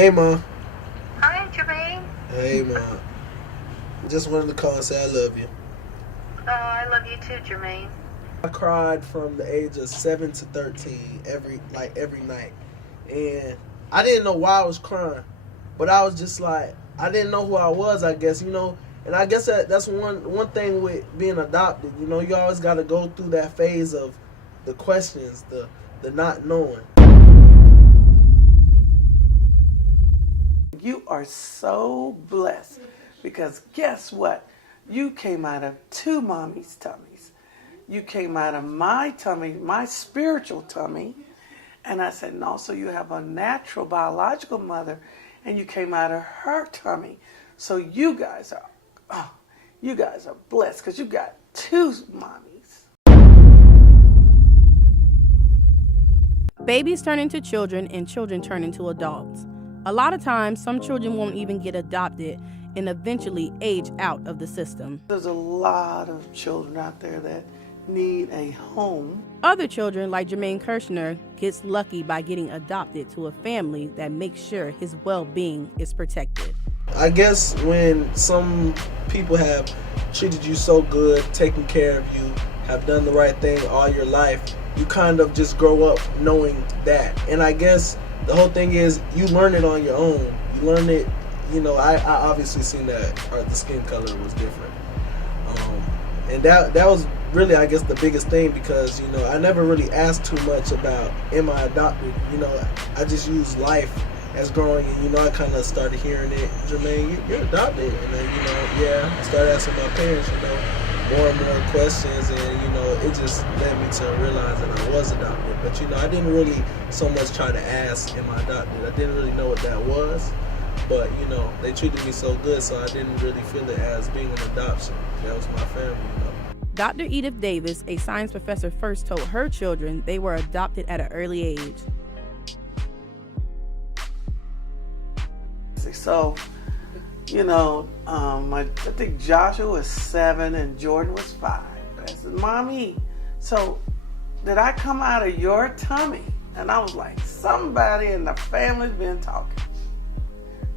Hey, Ma. Hi, Jermaine. Hey, Ma. Just wanted to call and say I love you. Oh, I love you too, Jermaine. I cried from the age of 7 to 13 every night. And I didn't know why I was crying. But I was just like, I didn't know who I was, I guess, And I guess that's one thing with being adopted. You always got to go through that phase of the questions, the not knowing. You are so blessed because guess what? You came out of two mommy's tummies. You came out of my tummy, my spiritual tummy. And I said, no, so you have a natural biological mother and you came out of her tummy. So you guys are blessed because you got two mommies. Babies turn into children and children turn into adults. A lot of times, some children won't even get adopted and eventually age out of the system. There's a lot of children out there that need a home. Other children, like Jermaine Kirshner, gets lucky by getting adopted to a family that makes sure his well-being is protected. I guess when some people have treated you so good, taken care of you, have done the right thing all your life, you kind of just grow up knowing that. And I guess the whole thing is you learn it on your own. You learn it, I obviously seen that the skin color was different. And that was really, I guess, the biggest thing because, I never really asked too much about, am I adopted? I just used life as growing and, I kind of started hearing it, Jermaine, you're adopted. And then, I started asking my parents, more and more questions and, it just led me to realize that I was adopted. But, I didn't really so much try to ask, am I adopted? I didn't really know what that was. But, they treated me so good, so I didn't really feel it as being an adoption. That was my family, Dr. Edith Davis, a science professor, first told her children they were adopted at an early age. So, I think Joshua was 7 and Jordan was 5. I said, Mommy, so did I come out of your tummy? And I was like, somebody in the family's been talking.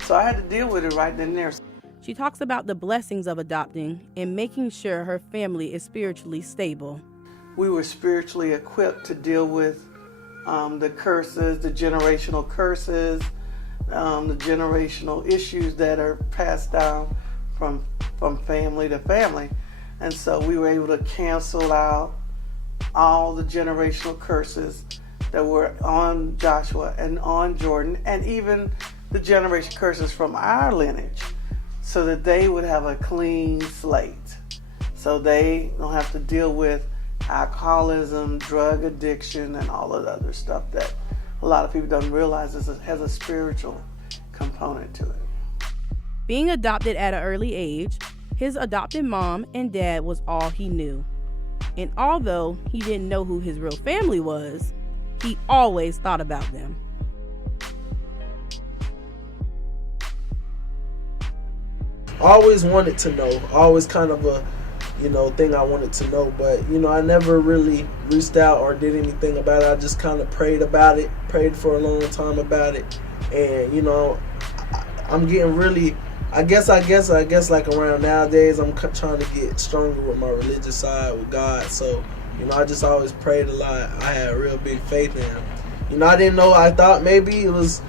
So I had to deal with it right then and there. She talks about the blessings of adopting and making sure her family is spiritually stable. We were spiritually equipped to deal with the curses, the generational curses, the generational issues that are passed down from family to family. And so we were able to cancel out all the generational curses that were on Joshua and on Jordan, and even the generation curses from our lineage, so that they would have a clean slate. So they don't have to deal with alcoholism, drug addiction, and all of the other stuff that a lot of people don't realize has a spiritual component to it. Being adopted at an early age, his adopted mom and dad was all he knew. And although he didn't know who his real family was, he always thought about them. Always wanted to know, always kind of a, thing I wanted to know, but, I never really reached out or did anything about it. I just kind of prayed about it, prayed for a long time about it, and, I'm getting really, I guess like around nowadays, I'm trying to get stronger with my religious side with God, so, I just always prayed a lot. I had real big faith in Him. I didn't know, I thought maybe it was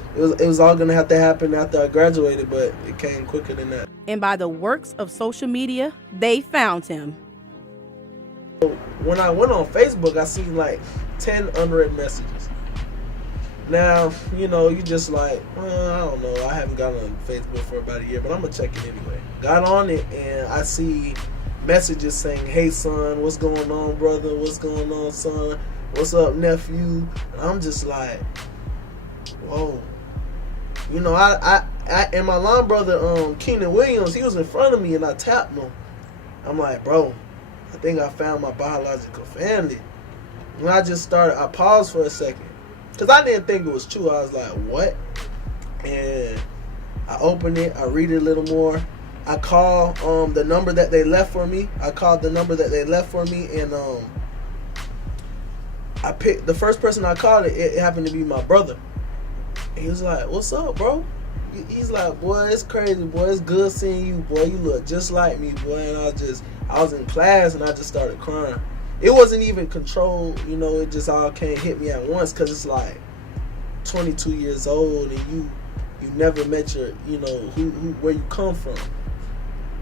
all going to have to happen after I graduated, but it came quicker than that. And by the works of social media, they found him. When I went on Facebook, I seen like 10 unread messages. Now, you just like, I don't know. I haven't got on Facebook for about a year, but I'm going to check it anyway. Got on it, and I see messages saying, hey, son, what's going on, brother? What's going on, son? What's up, nephew? And I'm just like, whoa. I and my line brother, Keenan Williams, he was in front of me, and I tapped him. I'm like, bro, I think I found my biological family. And I paused for a second, because I didn't think it was true. I was like, what? And I opened it, I read it a little more. I call the number that they left for me. And I picked the first person I called. It happened to be my brother. And he was like, what's up, bro? he's like, boy, it's crazy, boy. It's good seeing you, boy. You look just like me, boy. And I was in class and I just started crying. It wasn't even controlled, you know. It just all came hit me at once because it's like 22 years old and you never met your, you know, who where you come from.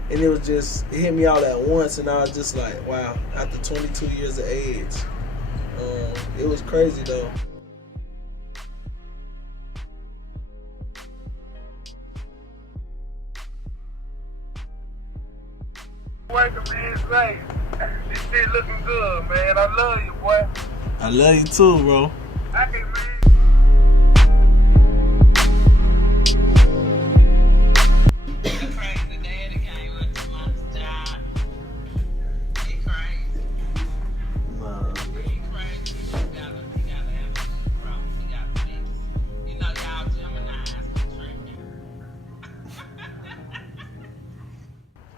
And it was just, it hit me all at once, and I was just like, wow, after 22 years of age. It was crazy, though. Working, man, it's great. This shit looking good, man. I love you, boy. I love you too, bro. I can, man.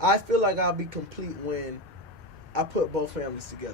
I feel like I'll be complete when I put both families together.